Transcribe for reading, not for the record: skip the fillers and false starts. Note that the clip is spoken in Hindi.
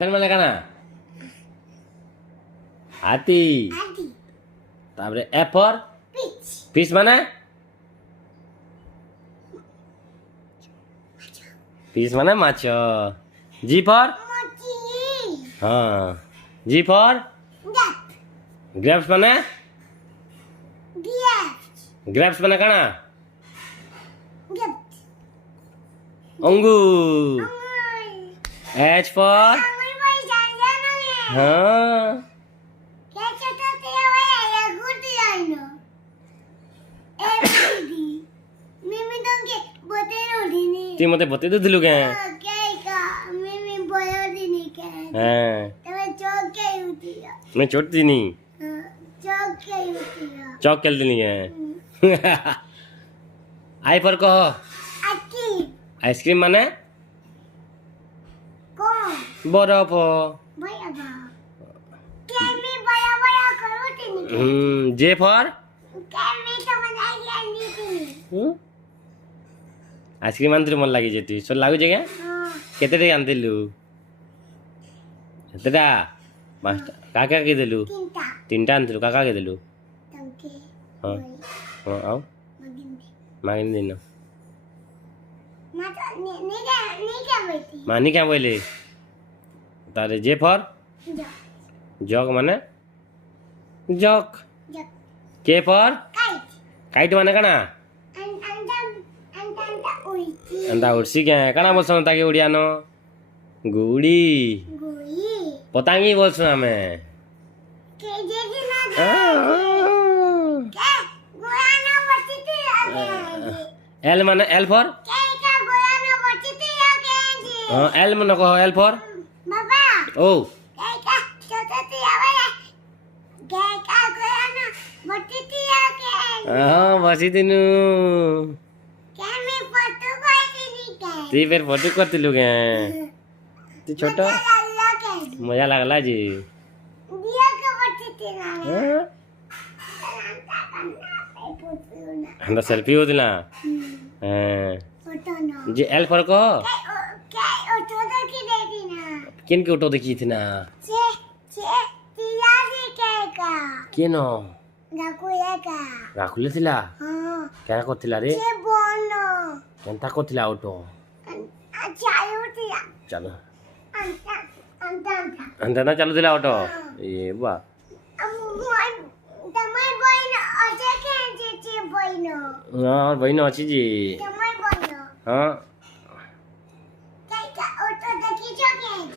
মানে কানা হাতি তারপরে এ ফর ফিশ মানে ফিশ মানে মাছ জি ফর হ্যাঁ জি ফর গ্রেপস মানে গ্রেপস মানে কানা अंगूर एच फॉर हाँ ती मते बते तो दिलु के हाँ मैं छोड़ दी नहीं चौक खेल दी नहीं है आई पर कहो आइसक्रीम माने बर्फ जे फॉर आइसक्रीम आनते मन लगी जेती सो लागु जे केते टे आनतेलु केतेटा पांचटा काका के देलु तीनटा आनतेलु काका के देलु हां हां आओ मागिन दिन मानी क्या बोले तारे जे फॉर जग माने जग के फॉर काइट माने कना अंदा उड़सी क्या कना बोलछन ताके उड़िया नो गुड़ी पतंगी बोलछन हमें एल माने एल फॉर हाँ एल मन कहो एल फॉर ओ हाँ बसी दिनु ती फिर फोटो करती लोग ती छोटा मजा लगला जी हम सेल्फी हो दिला जी एल फॉर कहो किन के उठो देखी थी ना केनो राखुले थिला क्या करथिला रे केनता करथिला ऑटो चलो अंदर ना चलो थिला ऑटो ए बा हाँ बहिनो अच्छी जी हाँ